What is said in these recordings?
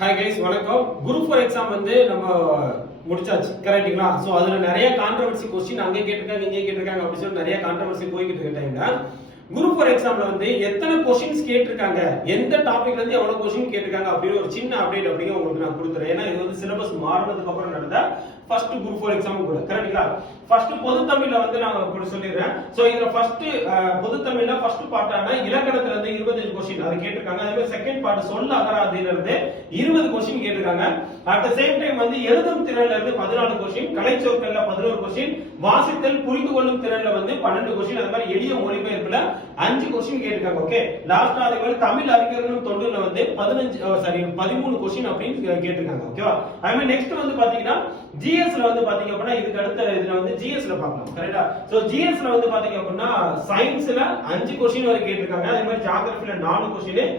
Hi guys, வணக்கம். Group 4 exam வந்து நம்ம முடிச்சாச்சு, கரெக்ட்டுங்களா? சோ அதுல நிறைய கான்ட்ரோவர்சி கொஸ்டின் அங்க கேட்டிருக்காங்க, இங்க கேட்டிருக்காங்க அப்படி சொல்லி நிறைய கான்ட்ரோவர்சி போய்கிட்டு இருக்க டைம்ல குரூப் 4 எக்ஸாம்ல வந்து எத்தனை கொஸ்டின்ஸ் கேட்டிருக்காங்க, எந்த டாபிக்ல இருந்து எவ்வளவு கொஸ்டின் கேட்டிருக்காங்க அப்படின்னு ஒரு சின்ன அப்டேட் அப்படிங்க உங்களுக்கு நான் கொடுத்துறேன். ஏன்னா இது வந்து சிலபஸ் மாறினதுக்கு அப்புறம் நடந்த ஃபர்ஸ்ட் குரூப் 4 எக்ஸாம் கூட, கரெக்ட்டுங்களா? ஃபர்ஸ்ட் பொது தமிழ்ல வந்து நான் உங்களுக்கு சொல்லிடுறேன். சோ இதுல ஃபர்ஸ்ட் பொது தமிழ்ல ஃபர்ஸ்ட் பார்ட்டான இலக்கணத்துல இருந்து 25 கொஸ்டின் அது கேட்டிருக்காங்க. அதே மாதிரி செகண்ட் பார்ட் சொல்ல அகராதியில இருந்து 20 கொஸ்டின் கேட்டிருக்காங்க. அட் தி சேம் டைம் வந்து எழுதும் திறன்ல இருந்து 14 கொஸ்டின், கலைச்சொற்கள்ல 11 கொஸ்டின், வாசித்தல் புரிந்து கொள்ளும் திறன்ல வந்து 12 கொஸ்டின், அதே மாதிரி எளிய மொழிபெயர்ப்புல 5 கொஸ்டின் கேட்டிருக்காங்க. ஓகே, லாஸ்டா அதே மாதிரி தமிழ் அறிஞர்களும் தொண்டுல வந்து 13 கொஸ்டின் அப்படின்னு கேட்டிருக்காங்க. ஓகேவா? அதே மாதிரி நெக்ஸ்ட் வந்து பாத்தீங்கன்னா ஜிஎஸ்ல வந்து பாத்தீங்க அப்படின்னா இதுக்கு அடுத்த இதுல வந்து ஜிஎஸ்ல பார்க்கலாம், கரெக்ட்டா? சோ ஜிஎஸ்ல வந்து பாத்தீங்க அப்படின்னா சயின்ஸ்ல 5 கொஸ்டின் வரை கேட்டிருக்காங்க. அதே மாதிரி ஜியோகிராஃபில 4 கொஸ்டின்,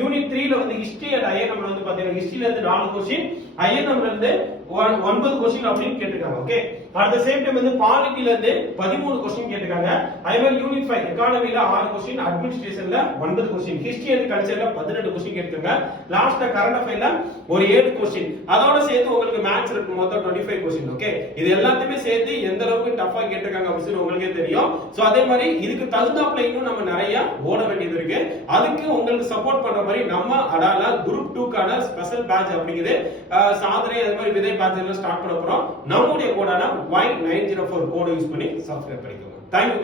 யூனிட் 3ல வந்து ஹிஸ்டரி அண்ட் ஐஎன்எம்ல வந்து பாத்தீங்கன்னா ஹிஸ்டரியில இருந்து 4 கொஸ்டின், ஐஎன்எம்ல இருந்து 9 கொஸ்டின் அப்படின்னு கேட்டிருக்காங்க. Okay, at the same time வந்து பாலிட்டில இருந்து 13 கொஸ்டின் கேட்டிருக்காங்க. அதே மாதிரி யூனிட் 5 எக்கானமில 6 கொஸ்டின், அட்மினிஸ்ட்ரேஷன்ல 9 கொஸ்டின், ஹிஸ்டரி அண்ட் கல்ச்சர்ல 12 கொஸ்டின் கேட்டிருக்காங்க. லாஸ்டா கரண்ட் அஃபேர்ல ஒரு 7 கொஸ்டின், அதோட சேர்த்து உங்களுக்கு மேத்ஸ் இருக்கு மொத்தம் 25 கொஸ்டின். ஓகே, இது எல்லாத்தையுமே சேர்த்து எந்த அளவுக்கு டஃபா கேட்டிருக்காங்க அப்படின்னு உங்களுக்கே தெரியும். சோ அதே மாதிரி இதுக்கு தகுந்தாப்ல இன்னும் நம்ம நிறைய ஓட வேண்டியது இருக்கு. அதுக்கு உங்களுக்கு சப்போர்ட் பண்ற மாதிரி நம்ம அடால குரூப் 2 கான ஸ்பெஷல் பேட்ச் அப்படிங்குது சாதனை அதே மாதிரி விதை பேட்ச் எல்லாம் ஸ்டார்ட் பண்ண போறோம். நம்மளுடைய கோடான Y904 கோட் யூஸ் பண்ணி சப்ஸ்கிரைப் பண்ணிக்கோங்க. தேங்க்யூ.